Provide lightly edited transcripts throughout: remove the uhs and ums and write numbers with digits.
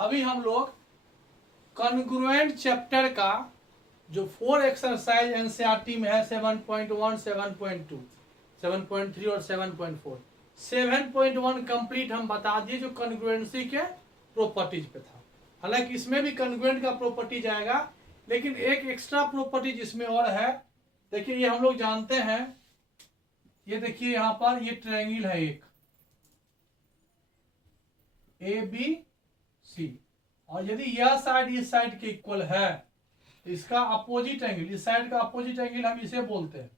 अभी हम लोग कॉन्ग्रुएंट चैप्टर का जो 4 एक्सरसाइज एनसीईआरटी में है 7.1, 7.2, 7.3 और 7.4, 7.1 कंप्लीट हम बता दिए जो कॉन्ग्रुएंसी के प्रॉपर्टीज पे था। हालांकि इसमें भी कॉन्ग्रुएंट का प्रॉपर्टीज आएगा, लेकिन एक एक्स्ट्रा प्रॉपर्टीज इसमें और है। देखिए ये हम लोग जानते हैं, ये देखिए यहां पर ये ट्रायंगल है एक ए बी सी, और यदि यह साइड इस साइड के इक्वल है तो इसका अपोजिट एंगल, इस साइड का अपोजिट एंगल हम इसे बोलते हैं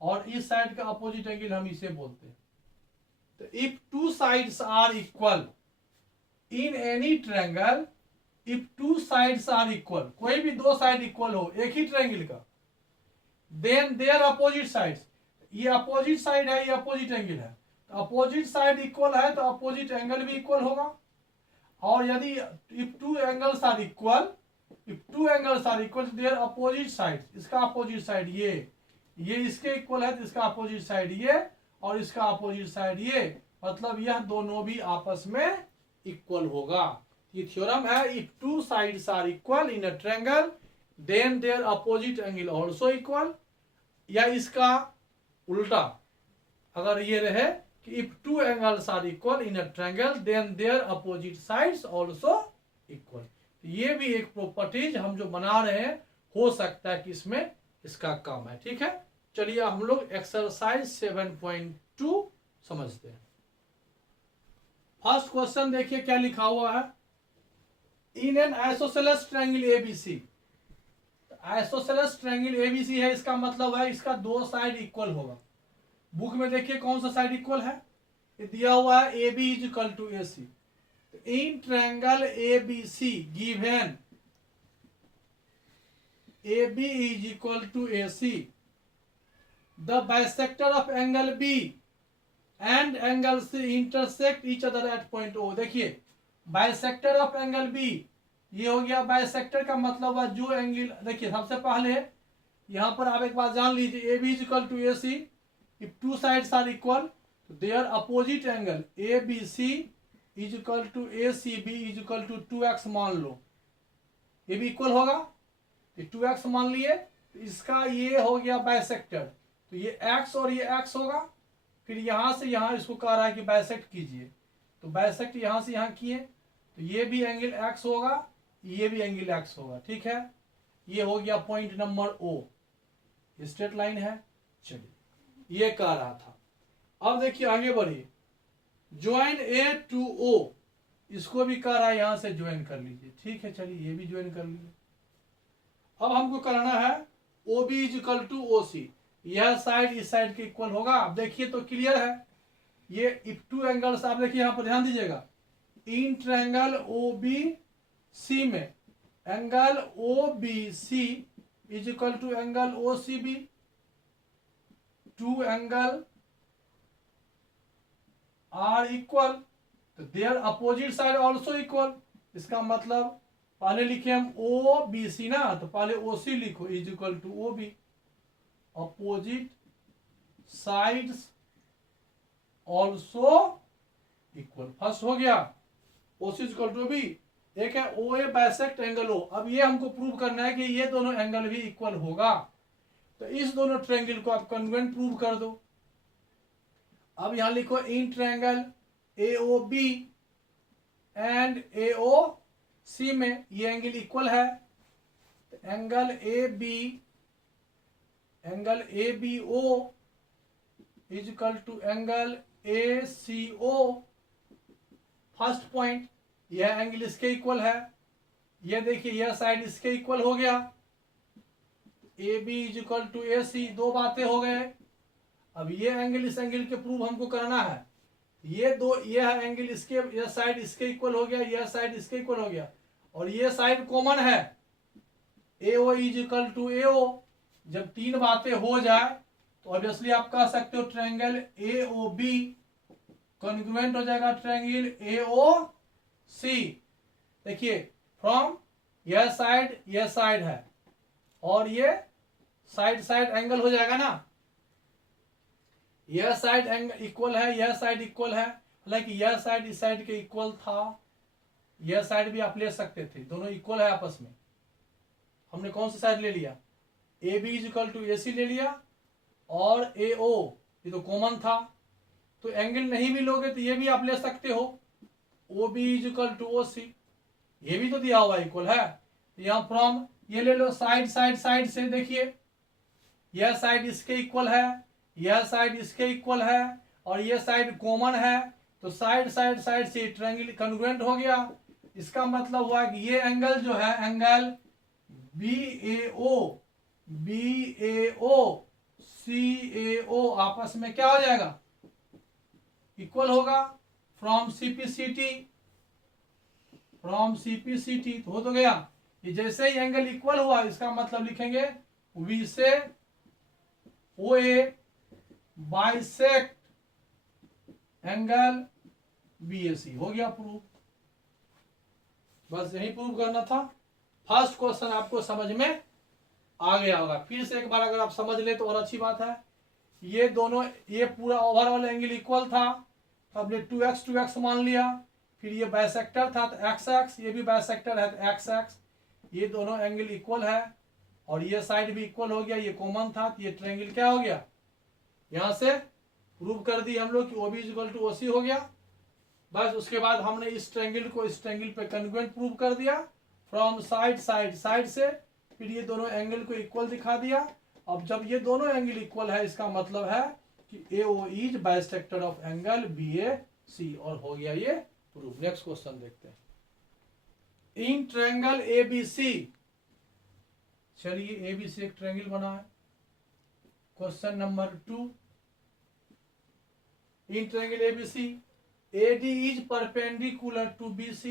और इस साइड का अपोजिट एंगल हम इसे बोलते हैं। तो if two sides are equal in any triangle, if two sides are equal, कोई भी दो साइड इक्वल हो एक ही ट्रायंगल का, देन देयर अपोजिट साइड्स, ये अपोजिट साइड है, ये अपोजिट एंगल है, तो अपोजिट साइड इक्वल है तो अपोजिट एंगल भी इक्वल होगा। और यदि if two angles are equal, if two angles are equal their opposite side, इसका अपोजिट साइड ये इसके इक्वल है तो इसका अपोजिट साइड ये और इसका अपोजिट साइड ये, मतलब यह दोनों भी आपस में इक्वल होगा। ये थ्योरम है, if two sides are equal in a triangle then their opposite angle also equal, या इसका उल्टा अगर ये रहे कि if two angles are equal in a triangle then their opposite sides also equal. ये भी एक प्रॉपर्टीज हम जो बना रहे हैं, हो सकता है कि इसमें इसका काम है। ठीक है, चलिए हम लोग एक्सरसाइज 7.2 समझते हैं। फर्स्ट क्वेश्चन देखिए क्या लिखा हुआ है, in an isosceles triangle A B C. Isosceles triangle A B C है, इसका मतलब है इसका दो साइड इक्वल होगा। बुक में देखिए कौन सा साइड इक्वल है, ये दिया हुआ है A B is equal to A C. In triangle A B C given A B is equal to A C, the bisector of angle B and angle C intersect each other at point O. देखिए bisector of angle B, ये हो गया bisector का मतलब है जो angle, देखिए सबसे पहले यहां पर आप एक बात जान लीजिए, A B is equal to A C, if two sides are equal their opposite angle A B C is equal to A C B is equal to 2x मान लो, ये भी इक्वल होगा, तो 2x मान लिए, तो इसका ये हो गया बाइसेक्टर, तो ये x और ये x होगा। फिर यहां से यहां इसको कह रहा है कि बाइसेक्ट कीजिए, तो बाइसेक्ट यहां से यहां किए, तो ये भी एंगल x होगा, ये भी एंगल x होगा। ठीक है, ये हो गया point number O, straight line है। चलिए ये कह रहा था। अब देखिए आगे बढ़िए, ज्वाइन ए टू ओ, इसको भी कह रहा है यहां से ज्वाइन कर लीजिए। ठीक है, चलिए ये भी ज्वाइन कर लीजिए। अब हमको करना है O B is equal to O C, यह साइड इस साइड के इक्वल होगा। अब देखिए तो क्लियर है, ये इफ टू एंगल्स, आप देखिए यहां पर ध्यान दीजिएगा, in triangle O B C में angle O B C is equal to angle O C B, two angle are equal, तो their opposite side also equal. इसका मतलब पहले लिखे हम ओ बी सी ना, तो पहले ओ सी लिखो is equal to O B, opposite sides also equal. First हो गया O C is equal to B. एक है ओ ए बाइसेक्ट एंगल ओ, अब ये हमको प्रूव करना है कि ये दोनों एंगल भी इक्वल होगा, तो इस दोनों ट्रायंगल को आप कॉन्ग्रुएंट प्रूव कर दो। अब यहां लिखो in triangle A O B and A O C में ये एंगल इक्वल है, तो angle A B O is equal to angle A C O. First point, यह एंगल इसके इक्वल है, यह देखिए यह साइड इसके इक्वल हो गया, A B is equal to A C, दो बातें हो गए। अब ये एंगल इस एंगल के प्रूव हमको करना है, ये दो, यह एंगल इसके, यह साइड इसके इक्वल हो गया, यह साइड इसके इक्वल हो गया, और ये साइड कॉमन है, ए ओ इज इक्वल टू ए ओ। जब तीन बातें हो जाए तो ऑब्वियसली आप कह सकते हो triangle A O B congruent हो जाएगा ट्रायंगल ए ओ सी। देखिए फ्रॉम यह साइड है और ये साइड एंगल हो जाएगा ना, यह साइड एंगल इक्वल है, यह साइड इक्वल है, हालांकि यह साइड इस साइड के इक्वल था, यह साइड भी आप ले सकते थे, दोनों इक्वल है आपस में। हमने कौन सा साइड ले लिया, A B is equal to A C ले लिया, और ए ओ ये तो कॉमन था। तो एंगल नहीं भी लोगे तो ये भी आप ले सकते हो, O B is equal to O C, ये भी तो दिया हुआ इक्वल है। यहाँ फ्रॉम ये ले लो, साइड साइड साइड से देखिए, यह साइड इसके इक्वल है, यह साइड इसके इक्वल है, और यह साइड कॉमन है, तो साइड साइड साइड से ट्रायंगल कॉन्ग्रुएंट हो गया। इसका मतलब हुआ कि ये एंगल जो है, एंगल बी ए ओ सी ए ओ आपस में क्या हो जाएगा, इक्वल होगा। फ्रॉम सीपीसीटी तो हो तो गया। ये जैसे ही एंगल इक्वल हुआ, इसका मतलब लिखेंगे वी से ओ ए बाइसेक्ट एंगल बी ए सी, हो गया प्रूव। बस यही प्रूव करना था। फर्स्ट क्वेश्चन आपको समझ में आ गया होगा। फिर से एक बार अगर आप समझ ले तो और अच्छी बात है। ये दोनों, ये पूरा ओवरऑल एंगल इक्वल था, हमने 2x मान लिया। फिर ये बाइसेक्टर था तो x, ये भी बाइसेक्टर है तो x, ये दोनों एंगल इक्वल है, और ये साइड भी इक्वल हो गया, ये कॉमन था तो ये ट्रायंगल क्या हो गया, यहां से प्रूव कर दी हम लोग कि OB इक्वल टू OC हो गया। बस उसके बाद हमने इस ट्रायंगल को इस ट्रायंगल पे कॉन्ग्रुएंट प्रूव कर दिया फ्रॉम साइड से। फिर ये दोनों एंगल को इक्वल दिखा दिया। अब जब ये दोनों एंगल इक्वल है, इसका मतलब है कि AO is bisector of angle BAC, और हो गया ये प्रूफ। नेक्स्ट क्वेश्चन देखते हैं। इन ट्रायंगल ABC, चलिए ABC एक ट्रायंगल बना है। Question number 2, in triangle ABC AD is perpendicular to BC,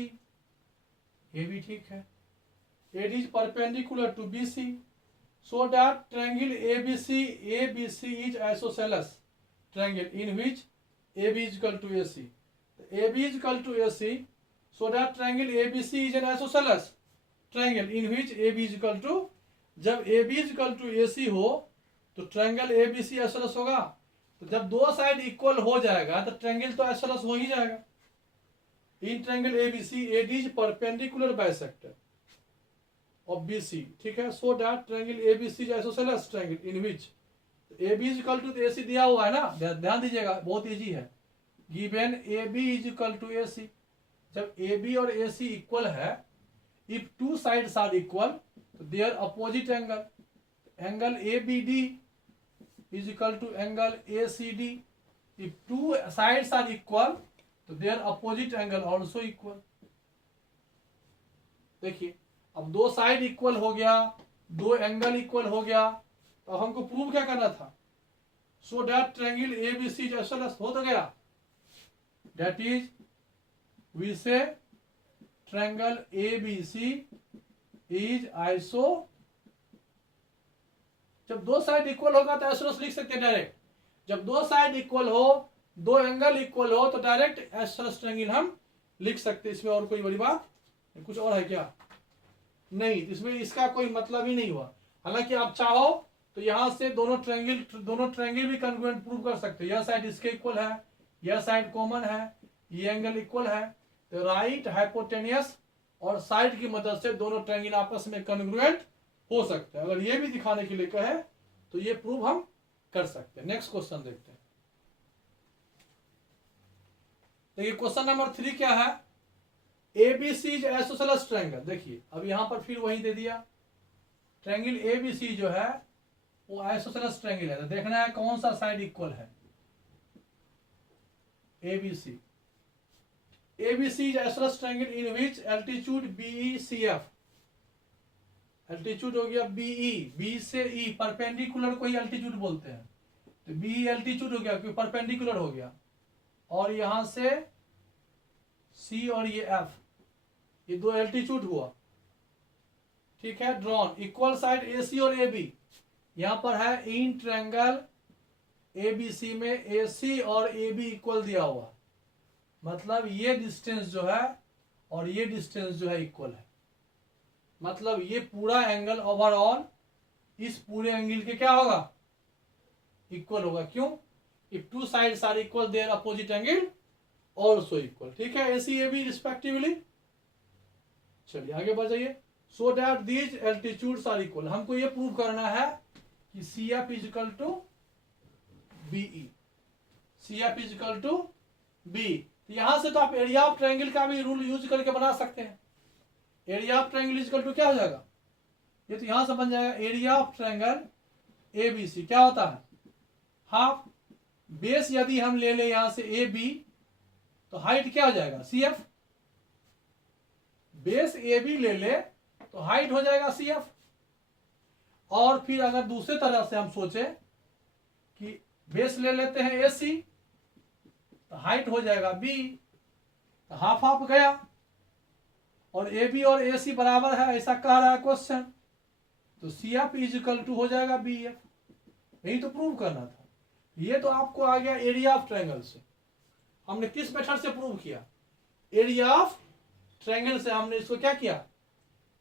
ये भी ठीक है। AD is perpendicular to BC, so that triangle ABC is isosceles triangle in which AB is equal to AC. AB is equal to AC, so that triangle ABC is an isosceles triangle in which AB is equal to, जब AB is equal to AC हो तो triangle ABC isosceles होगा। तो जब दो side equal हो जाएगा तो ट्रायंगल तो आइसोसेलेस हो ही जाएगा। In triangle ABC AD is perpendicular bisector of BC, ठीक है। So that triangle ABC is isosceles triangle in which AB is equal to AC दिया हुआ है ना, ध्यान दीजिएगा, बहुत इजी है। Given AB is equal to AC, जब AB और AC इक्वल है, if two sides are equal तो their opposite angle, angle ABD is equal to angle ACD। If two sides are equal तो their opposite angle also equal. देखिए, अब दो side equal हो गया, दो एंगल इक्वल हो गया, तो हमको प्रूव क्या करना था, सो that triangle ABC is isosceles, हो तो गया। That is we say triangle ABC is iso, जब दो साइड इक्वल होगा तो आइसोसेलेस लिख सकते हैं डायरेक्ट। जब दो साइड इक्वल हो, दो एंगल इक्वल हो, तो डायरेक्ट आइसोसेलेस ट्रायंगल हम लिख सकते हैं। इसमें और कोई बड़ी बात, कुछ और है क्या, नहीं, इसमें इसका कोई मतलब ही नहीं हुआ। हालांकि आप चाहो तो यहां से दोनों ट्रायंगल भी कॉन्ग्रुएंट प्रूव कर सकते हो। यह साइड इसके इक्वल है, यह साइड कॉमन है, ये एंगल इक्वल है, तो राइट हाइपोटेनियस और साइड की मदद से दोनों ट्रायंगल आपस में कॉन्ग्रुएंट हो सकते हैं। अगर ये भी दिखाने के लिए कहे तो ये प्रूव हम कर सकते हैं। नेक्स्ट क्वेश्चन देखते हैं। देखिए क्वेश्चन नंबर 3 क्या है, ABC इज आइसोसेलेस ट्रायंगल। देखिए अब यहां पर फिर वही दे दिया, ट्रायंगल ABC जो है वो आइसोसेलेस ट्रायंगल है। तो देखना है कौन सा साइड इक्वल है। ABC is isosceles triangle in which altitude BECF, altitude हो गया BE, B से E परपेंडिकुलर को ही एल्टीट्यूड बोलते हैं, तो BE एल्टीट्यूड हो गया क्योंकि परपेंडिकुलर हो गया, और यहां से C और ये F, ये दो एल्टीट्यूड हुआ, ठीक है। ड्रॉन इक्वल साइड AC और AB, यहां पर है इन ट्रायंगल ABC में AC और AB इक्वल दिया हुआ, मतलब ये डिस्टेंस जो है और ये डिस्टेंस जो है इक्वल है। मतलब ये पूरा एंगल ओवरऑल इस पूरे एंगल के क्या होगा, इक्वल होगा। क्यों, if two sides are equal their opposite angle also equal, ठीक है। AC AB रिस्पेक्टिवली चलिए आगे बढ़ जाइए। So that these altitudes are equal, हमको ये प्रूव करना है कि C F is equal to B E, C F is equal to B. यहां से तो आप एरिया ऑफ ट्रायंगल का भी रूल यूज करके बना सकते हैं। Area of triangle is equal to क्या हो जाएगा, ये तो यहां से बन जाएगा area of triangle A B C, क्या होता है हाफ। बेस यदि हम ले लें यहां से ए बी, तो हाइट क्या हो जाएगा C F. Base A B ले ले तो हाइट हो जाएगा सी एफ। और फिर अगर दूसरे तरह से हम सोचे कि बेस ले लेते हैं ए सी, तो हाइट हो जाएगा बी, तो हाफ हाफ गया। और ए बी और ए सी बराबर है ऐसा कह रहा है क्वेश्चन, तो C F is equal to हो जाएगा बी एफ। यही तो प्रूव करना था। ये तो आपको आ गया एरिया ऑफ ट्रायंगल से। हमने किस मेथड से प्रूव किया, एरिया ऑफ ट्रायंगल से हमने इसको क्या किया,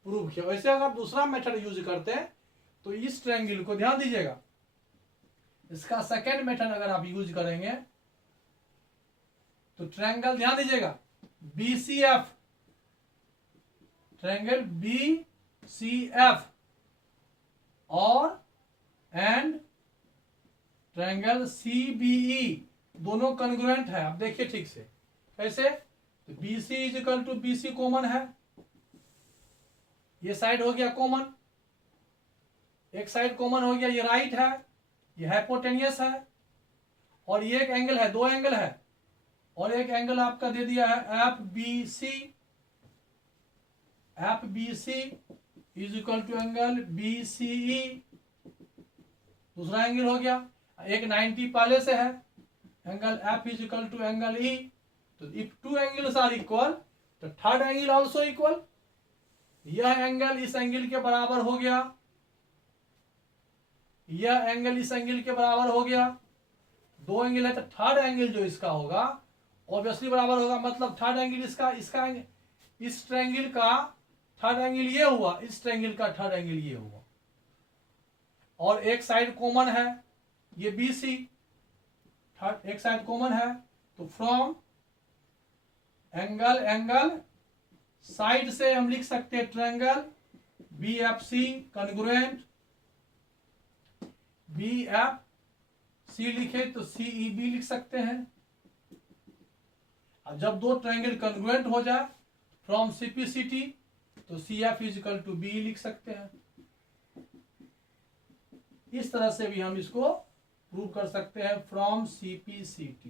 प्रूव किया। वैसे अगर आप दूसरा मेथड यूज करते हैं तो इस ट्रायंगल को ध्यान दीजिएगा, इसका सेकेंड मेथड अगर आप यूज करेंगे तो ट्रायंगल ध्यान दीजिएगा BCF, ट्रायंगल BCF और एंड ट्रायंगल CBE दोनों कॉन्ग्रुएंट है। आप देखिए ठीक से कैसे, तो BC is equal to BC common है, ये साइड हो गया कॉमन, एक साइड कॉमन हो गया, ये राइट है, ये हाइपोटेनियस है, और ये एक एंगल है, दो एंगल है, और एक एंगल आपका दे दिया है FBC। FBC is equal to angle BCE, दूसरा एंगल हो गया। एक 90 पहले से है, angle F is equal to angle E। तो if two angles are equal तो थर्ड एंगल आल्सो इक्वल। यह एंगल इस एंगल के बराबर हो गया, यह एंगल इस एंगल के बराबर हो गया। दो एंगल है तो थर्ड एंगल जो इसका होगा ऑब्वियसली बराबर होगा, मतलब थर्ड एंगल इसका एंगल, इस ट्रायंगल का थर्ड एंगल ये हुआ, इस ट्रायंगल का थर्ड एंगल ये हुआ। और एक साइड कॉमन है, ये BC, थर्ड एक साइड कॉमन है, तो फ्रॉम एंगल साइड से हम लिख सकते हैं ट्रायंगल BFC कॉन्ग्रुएंट, BFC लिखे तो CEB लिख सकते हैं। अब जब दो ट्रायंगल कॉन्ग्रुएंट हो जाए फ्रॉम CPCT तो CF is equal to B लिख सकते हैं। इस तरह से भी हम इसको प्रूव कर सकते हैं फ्रॉम CPCT।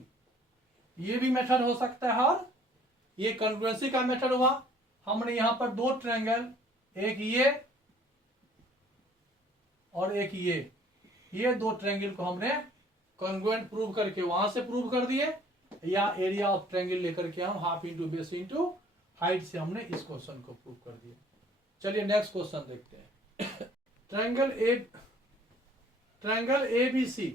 ये भी मेथड हो सकता है, और ये कॉन्ग्रुएंसी का मेथड हुआ। हमने यहां पर दो ट्रायंगल, एक ये और एक ये दो ट्रायंगल को हमने कॉन्ग्रुएंट प्रूव करके वहां से प्रूव कर दिए, या एरिया ऑफ ट्रायंगल लेकर के हम half into base into height से हमने इस क्वेश्चन को प्रूव कर दिया। चलिए नेक्स्ट क्वेश्चन देखते हैं। ट्रायंगल ABC,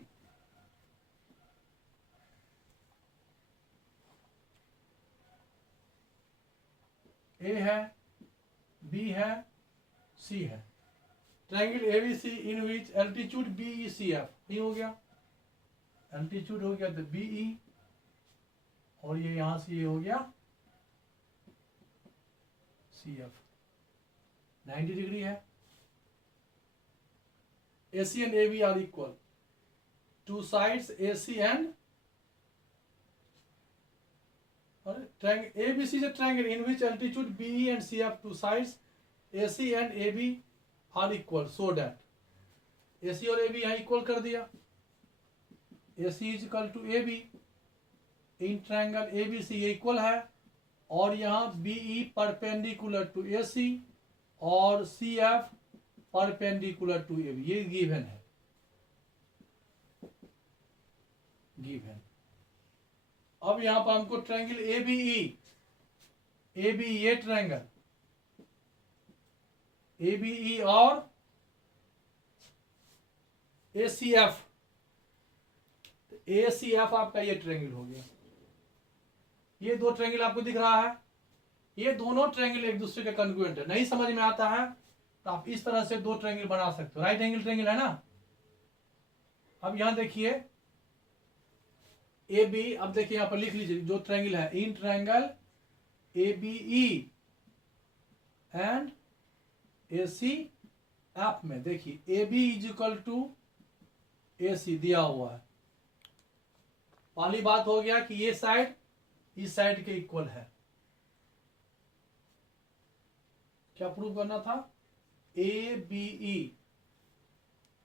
A है, B है, C है। ट्रायंगल ABC इन विच एल्टीट्यूड BECF, ये हो गया एल्टीट्यूड हो गया तो BE, और ये यहां से ये हो गया CF, 90 डिग्री है। AC and AB are equal, two sides AC and triangle ABC is a triangle in which altitude BE and CF, two sides AC and AB are equal, so that AC और AB यहाँ equal कर दिया, AC is equal to AB in triangle ABC ये equal है, और यहाँ BE perpendicular to AC और CF perpendicular to AB, ये गिवन है, गिवन। अब यहां पर हमको ट्रायंगल AB ये ट्रायंगल ABE और ACF, ACF आपका ये ट्रायंगल हो गया। ये दो ट्रायंगल आपको दिख रहा है, ये दोनों ट्रायंगल एक दूसरे के कॉन्ग्रुएंट है। नहीं समझ में आता है तो आप इस तरह से दो ट्रायंगल बना सकते हो, राइट एंगल ट्रायंगल है ना। अब यहां देखिए AB, अब देखिए यहां पर लिख लीजिए जो ट्रायंगल है, in triangle ABE and A C F में देखिए A B is equal to A C दिया हुआ है। पहली बात हो गया कि ये साइड इस साइड के इक्वल है। क्या प्रूव करना था? A B E.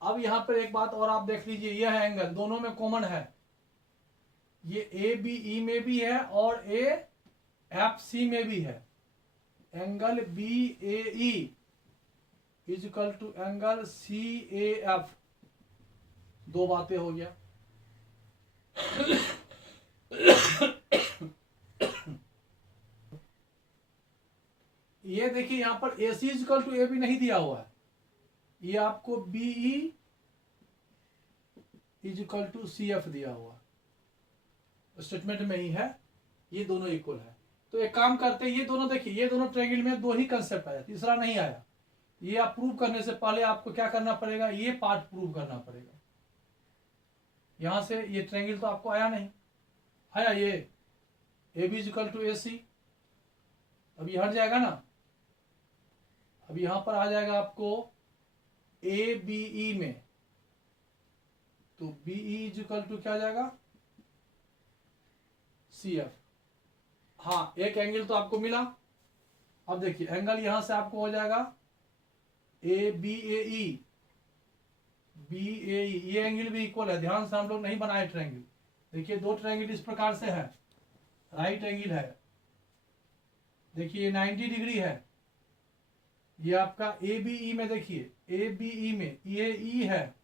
अब यहां पर एक बात और आप देख लीजिए, यह है एंगल, दोनों में कॉमन है। ये ए बी ई में भी है और ए एफ सी में भी है। Angle B A E is equal to angle C A F. दो बातें हो गया। ये देखिए यहां पर A C is equal to A B नहीं दिया हुआ है, ये आपको B E is equal to C F दिया हुआ स्टेटमेंट में ही है। ये दोनों इक्वल है। तो एक काम करते हैं, ये दोनों देखिए, ये दोनों ट्रायंगल में दो ही कंसेप्ट आया, तीसरा नहीं आया। ये आप प्रूव करने से पहले आपको क्या करना पड़ेगा? ये पार्ट प्रूव करना पड़ेगा। यहां से ये ट्रायंगल तो आपको आया नहीं, आया ये A B is equal to A C. अब ये हट जाएगा ना। अब यहां पर आ जाएगा आपको ए बी ई में, तो B E is equal to क्या आ जाएगा? C F. हाँ, एक एंगल तो आपको मिला। अब देखिए एंगल यहां से आपको हो जाएगा A B A E, B A ई। ये एंगल भी इक्वल है, ध्यान से हम लोग नहीं बनाए ट्रायंगल। देखिए दो ट्रायंगल इस प्रकार से है, राइट एंगल है, देखिए 90 डिग्री है। ये आपका ए बी ई में देखिए, ए बी ई में ये ई है,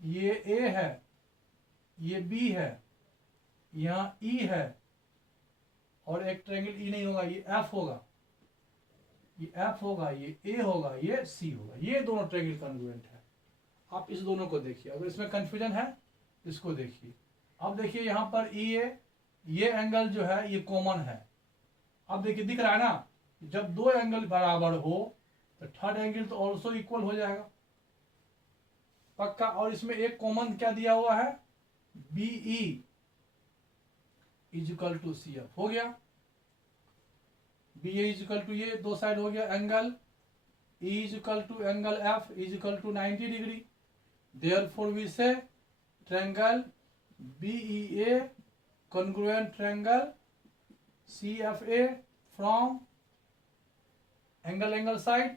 ये ए है, ये बी है, यहाँ ई है, और एक ट्रायंगल ई नहीं होगा, ये एफ होगा, ये एफ होगा, ये ए होगा, ये सी होगा। ये दोनों ट्रायंगल कॉन्ग्रुएंट है। आप इस दोनों को देखिए, अगर इसमें कंफ्यूजन है इसको देखिए। अब देखिए यहाँ पर ई ए, ये एंगल जो है ये कॉमन है। अब देखिए दिख रहा है ना, जब दो एंगल बराबर हो तो थर्ड एंगल तो ऑल्सो इक्वल हो जाएगा पक्का। और इसमें एक कॉमन क्या दिया हुआ है? B E is equal to C F. हो गया B A is equal to, ये दो साइड हो गया angle E is equal to angle F is equal to 90 degree. Therefore we say triangle B E A congruent triangle CFA from angle side।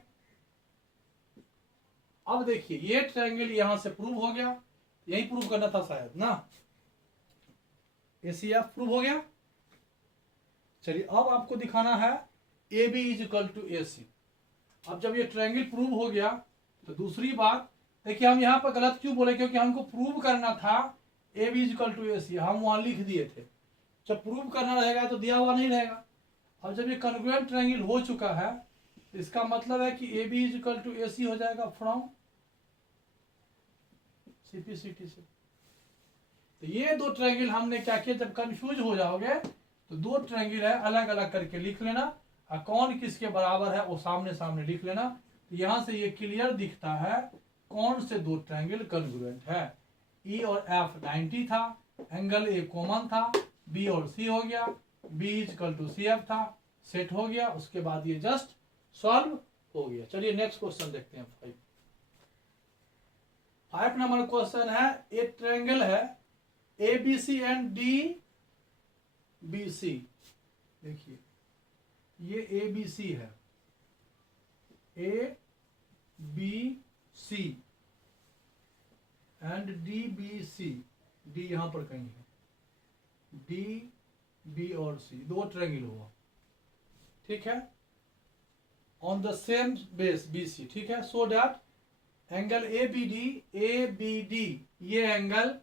अब देखिए ये triangle यहां से prove हो गया, यही प्रूव करना था शायद ना, ACF प्रूव हो गया। चलिए अब आपको दिखाना है AB is equal to AC। अब जब ये ट्रायंगल प्रूव हो गया तो दूसरी बात देखिए, हम यहाँ पर गलत क्यों बोले? क्योंकि हमको प्रूव करना था AB is equal to AC, हम वहां लिख दिए थे। जब प्रूव करना रहेगा तो दिया हुआ नहीं रहेगा। अब जब ये कॉन्ग्रुएंट ट्रायंगल हो चुका है तो इसका मतलब है कि AB is equal to AC हो जाएगा फ्रॉम CPCT से। तो ये दो ट्रायंगल हमने क्या किया, जब कंफ्यूज हो जाओगे तो दो ट्रायंगल है अलग अलग करके लिख लेना, और कौन किसके बराबर है वो सामने सामने लिख लेना। तो यहां से ये क्लियर दिखता है कौन से दो ट्रायंगल कॉन्ग्रुएंट है। E और F 90 था, एंगल ए कॉमन था, B और C हो गया, B is equal to CF था, सेट हो गया। उसके बाद ये जस्ट सॉल्व हो गया। चलिए नेक्स्ट क्वेश्चन देखते हैं। 5 नंबर क्वेश्चन है, एक ट्रायंगल है ABC एंड DBC। देखिए ये ABC है, ABC एंड DBC, D यहां पर कहीं है, D B और C दो ट्रायंगल हुआ, ठीक है, on the same base BC, ठीक है। सो दैट एंगल ABD ये एंगल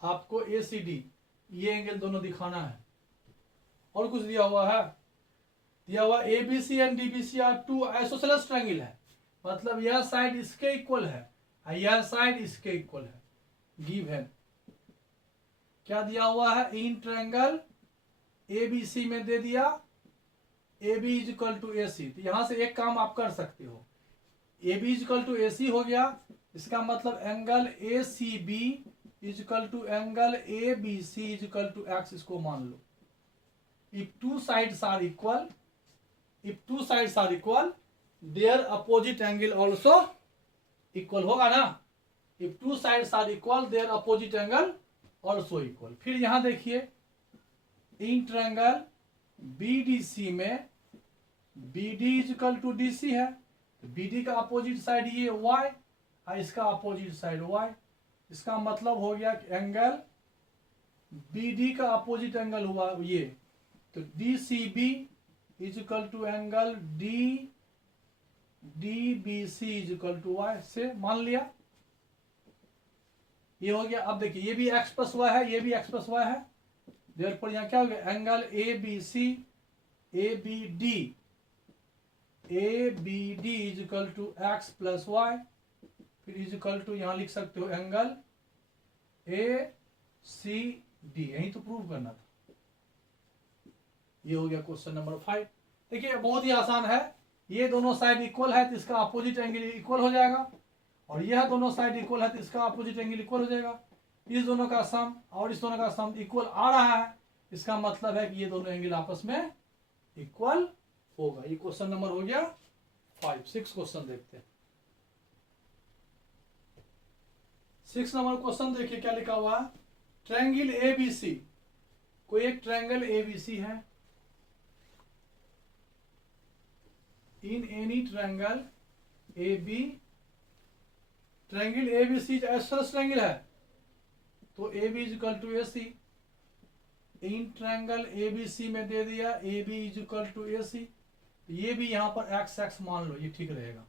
आपको ACD ये एंगल दोनों दिखाना है। और कुछ दिया हुआ है? दिया हुआ ABC and DBC are two isosceles triangle है, मतलब यह साइड इसके इक्वल है और यह साइड इसके इक्वल है। गिवन क्या दिया हुआ है? इन ट्रायंगल ABC में दे दिया AB is equal to AC। तो यहां से एक काम आप कर सकते हो, AB is equal to AC हो गया, इसका मतलब angle ACB is equal to angle ABC is equal to X, इसको मान लो। If two sides are equal if two sides are equal their opposite angle also equal होगा ना। If two sides are equal their opposite angle also equal. फिर यहां देखिए in triangle BDC में BD is equal to DC है, BD का opposite side ये Y और इसका अपोजिट साइड वाई। इसका मतलब हो गया कि एंगल बीडी का अपोजिट एंगल हुआ ये, तो D C B is equal to angle D D B C is equal to Y से मान लिया, ये हो गया। अब देखिए ये भी एक्स प्लस वाई है, ये भी एक्स प्लस वाई है, देयरफॉर यहां क्या हो गया angle A B C A B D is equal to X plus Y, फिर इज इक्वल टू यहां लिख सकते हो एंगल ए सी डी, यही तो प्रूव करना था। ये हो गया क्वेश्चन नंबर 5। देखिए बहुत ही आसान है, ये दोनों साइड इक्वल है तो इसका अपोजिट एंगल इक्वल हो जाएगा, और यह दोनों साइड इक्वल है तो इसका अपोजिट एंगल इक्वल हो जाएगा। इस दोनों का सम और इस दोनों का सम इक्वल आ रहा है, इसका मतलब है कि ये दोनों एंगल आपस में इक्वल होगा। ये क्वेश्चन नंबर हो गया 5। 6 क्वेश्चन देखते हैं। 6 नंबर क्वेश्चन देखिए क्या लिखा हुआ है, ट्रायंगल एबीसी, कोई एक ट्रायंगल एबीसी है, in any triangle AB, triangle A B C isosceles triangle है तो AB is equal to AC। In triangle A B C में दे दिया AB is equal to AC, ये भी यहां पर एक्स एक्स मान लो, ये ठीक रहेगा,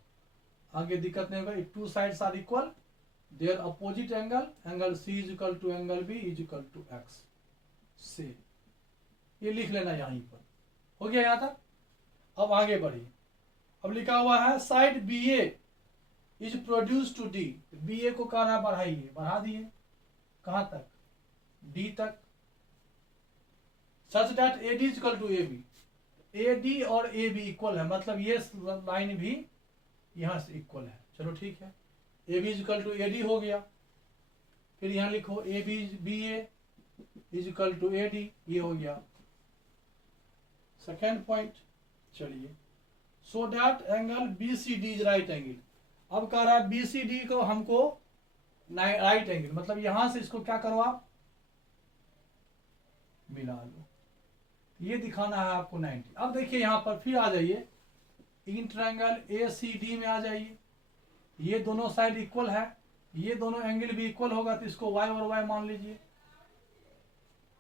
आगे दिक्कत नहीं होगा। If two sides are equal their opposite angle C is equal to angle B is equal to X से, ये लिख लेना यहीं पर, हो गया यहां तक। अब आगे बढ़िए, अब लिखा हुआ है side BA is produce to D, BA को कह रहा है बढ़ाइए, बढ़ा दिए कहां तक D तक, such that AD is equal to AB, AD और AB इक्वल है, मतलब ये लाइन भी यहां से इक्वल है। चलो ठीक है, AB is equal to AD हो गया, फिर यहां लिखो BA is equal to AD, ये हो गया सेकेंड पॉइंट। चलिए, so that angle BCD is right angle, अब कह रहा है BCD को हमको राइट एंगल, मतलब यहां से इसको क्या करो आप मिला लो, ये दिखाना है आपको 90। अब देखिए यहां पर फिर आ जाइए इन ट्रायंगल ACD में आ जाइए, ये दोनों साइड इक्वल है, ये दोनों एंगल भी इक्वल होगा तो इसको y और y मान लीजिए।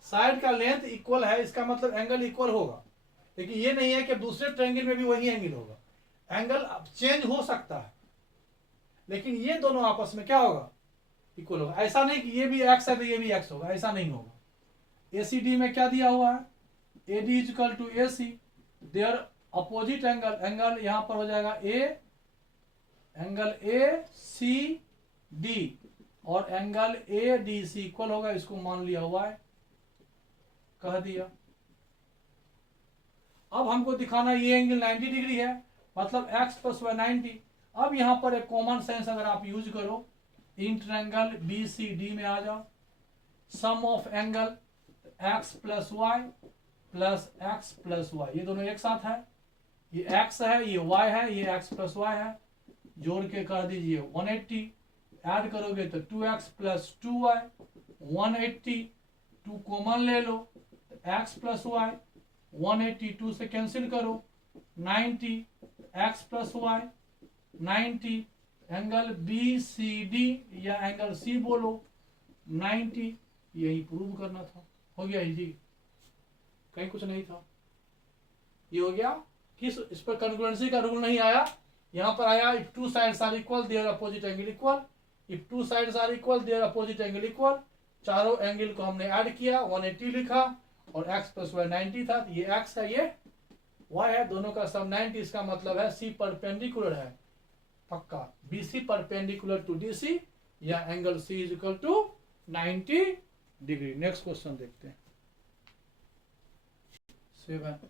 साइड का लेंथ इक्वल है, इसका मतलब एंगल इक्वल होगा, लेकिन ये नहीं है कि दूसरे ट्रायंगल में भी वही एंगल होगा, एंगल चेंज हो सकता है, लेकिन ये दोनों आपस में क्या होगा इक्वल होगा। ऐसा नहीं कि ये भी x है तो ये भी x होगा, ऐसा नहीं होगा। ACD में क्या दिया हुआ है AD is equal to AC, their opposite angle यहां पर हो जाएगा एंगल ACD और एंगल ADC इक्वल होगा, इसको मान लिया हुआ है, कह दिया। अब हमको दिखाना ये एंगल 90 डिग्री है, मतलब x प्लस वाई 90। अब यहां पर एक कॉमन सेंस अगर आप यूज करो, इन ट्रायंगल BCD में आ जाओ, sum of angle x plus Y plus X plus Y, ये दोनों एक साथ है, ये x है ये y है, ये x प्लस वाई है, जोड़ के कर दीजिए 180, ऐड करोगे तो 2x प्लस 2y 180, 2 कॉमन ले लो x प्लस वाई 182 से कैंसिल करो 90, x plus Y 90, angle BCD या एंगल C बोलो 90, यही प्रूव करना था, हो गया इजी, कहीं कुछ नहीं था। ये हो गया, किस इस पर कॉन्ग्रुएंसी का रूल नहीं आया, यहां पर आया if two sides are equal their opposite angle equal, if two sides are equal their opposite angle equal, चारों एंगल को हमने ऐड किया 180 लिखा और x प्लस वाई 90 था, ये x है ये y है, दोनों का सम 90, इसका मतलब है C परपेंडिकुलर है पक्का, BC परपेंडिकुलर टू DC या angle C is equal to 90 degree. Next question देखते हैं 7,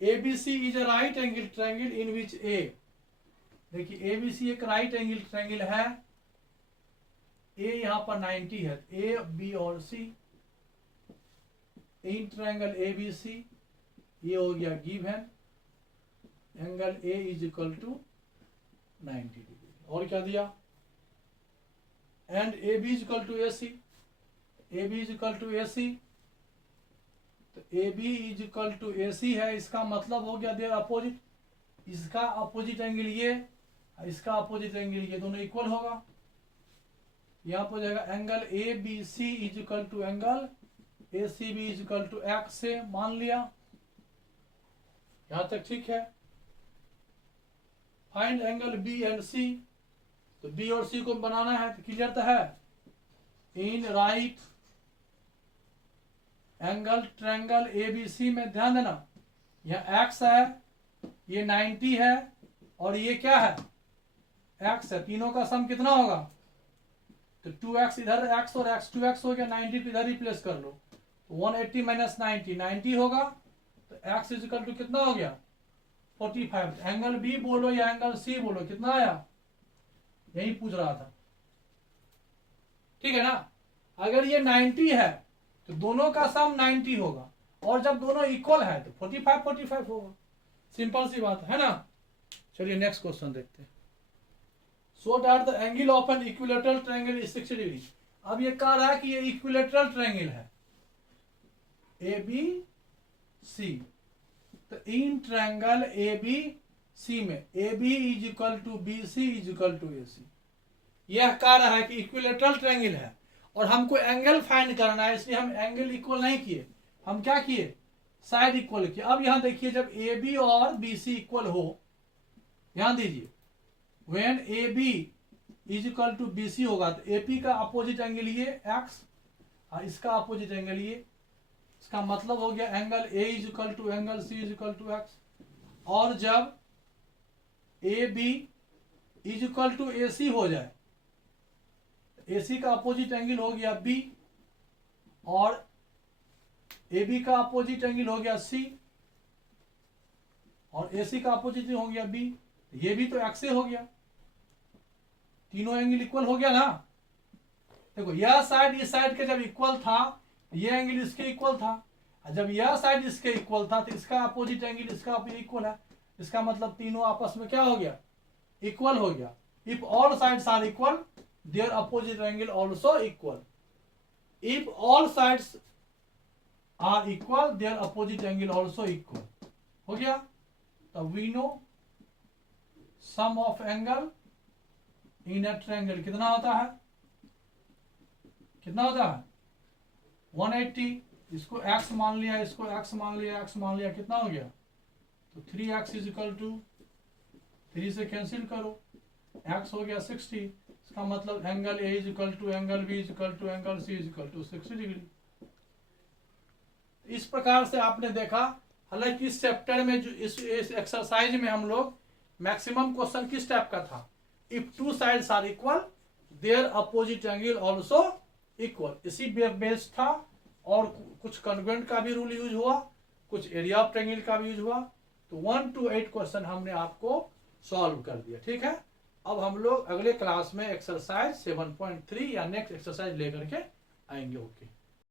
ABC is a right angle triangle in which A, देखिए ABC एक राइट एंगल ट्रायंगल है, A यहां पर 90 है, A B और C, इन ट्रायंगल ABC ये हो गया given angle A is equal to 90 degree. और क्या दिया, and A B is equal to A C, A B is equal to A C, तो A B is equal to A C है, इसका मतलब हो गया देयर अपोजिट, इसका अपोजिट एंगल ये, इसका अपोजिट एंगल ये, दोनों इक्वल होगा। यहाँ पर हो जाएगा angle A B C is equal to angle A C B is equal to X से मान लिया, यहां तक ठीक है। Find angle B and C, तो बी और सी को बनाना है, तो क्लियर तो है। In right angle triangle A B C में ध्यान देना, यह एक्स है, ये 90 है, और ये क्या है, एक्स है, तीनों का सम कितना होगा, तो 2x इधर x और x 2x हो गया, 90 को इधर रिप्लेस कर लो, तो 180 माइनस 90 होगा, तो x इज इक्वल टू कितना हो गया 45। एंगल बी बोलो या एंगल सी बोलो, कितना आया, यही पूछ रहा था, ठीक है ना। अगर ये 90 है तो दोनों का सम 90 होगा, और जब दोनों इक्वल है तो 45 होगा, सिंपल सी बात है ना। चलिए नेक्स्ट क्वेश्चन देखते हैं। So that the angle of an equilateral triangle is 60 degree. अब ये कह रहा है कि ये इक्विलेटरल ट्रायंगल है ए बी सी, तो इन ट्रायंगल ए बी सी में A B is equal to B C is equal to A C, यह कह रहा है कि इक्विलेटरल ट्रायंगल है और हमको एंगल फाइंड करना है, इसलिए हम एंगल इक्वल नहीं किए, हम क्या किए, साइड इक्वल किए। अब यहां देखिए, जब ए बी और बी सी इक्वल हो, ध्यान दीजिए, when A B is equal to B C होगा, तो ए पी का अपोजिट एंगल ये एक्स और इसका अपोजिट एंगल ये, इसका मतलब हो गया angle A is equal to angle C is equal to X. और जब A B is equal to A C हो जाए, ए सी का अपोजिट एंगल हो गया बी, और ए बी का अपोजिट एंगल हो गया सी, और ए सी का अपोजिट हो गया बी, ये भी तो एक्स से हो गया, तीनों एंगल इक्वल हो गया ना। देखो यह साइड इस साइड के जब इक्वल था, ये एंगल इसके इक्वल था, जब यह साइड इसके इक्वल था, तो इसका अपोजिट एंगल इसका इक्वल है, इसका मतलब तीनों आपस में क्या हो गया, इक्वल हो गया। If all sides are equal their opposite angle also equal, if all sides are equal their opposite angle also equal, हो गया। तो we know sum of angle in a triangle कितना होता है, कितना होता है 180, इसको x मान लिया, इसको x मान लिया, x मान लिया, कितना हो गया, तो 3x इज इक्वल टू 3 से कैंसिल करो, x हो गया 60, इसका मतलब angle A is equal to angle B is equal to angle C is equal to 60 degree. इस प्रकार से आपने देखा, हालांकि इस चैप्टर में जो इस एक्सरसाइज में हम लोग मैक्सिमम क्वेश्चन किस टाइप का था, if two sides are equal their opposite angle also equal, इसी बेस्ड था। और कुछ कॉन्वेंट का भी रूल यूज हुआ, कुछ एरिया ऑफ ट्रायंगल का भी यूज हुआ, तो 1 to 8 क्वेश्चन हमने आपको सॉल्व कर दिया, ठीक है। अब हम लोग अगले क्लास में एक्सरसाइज 7.3 या नेक्स्ट एक्सरसाइज लेकर के आएंगे। ओके।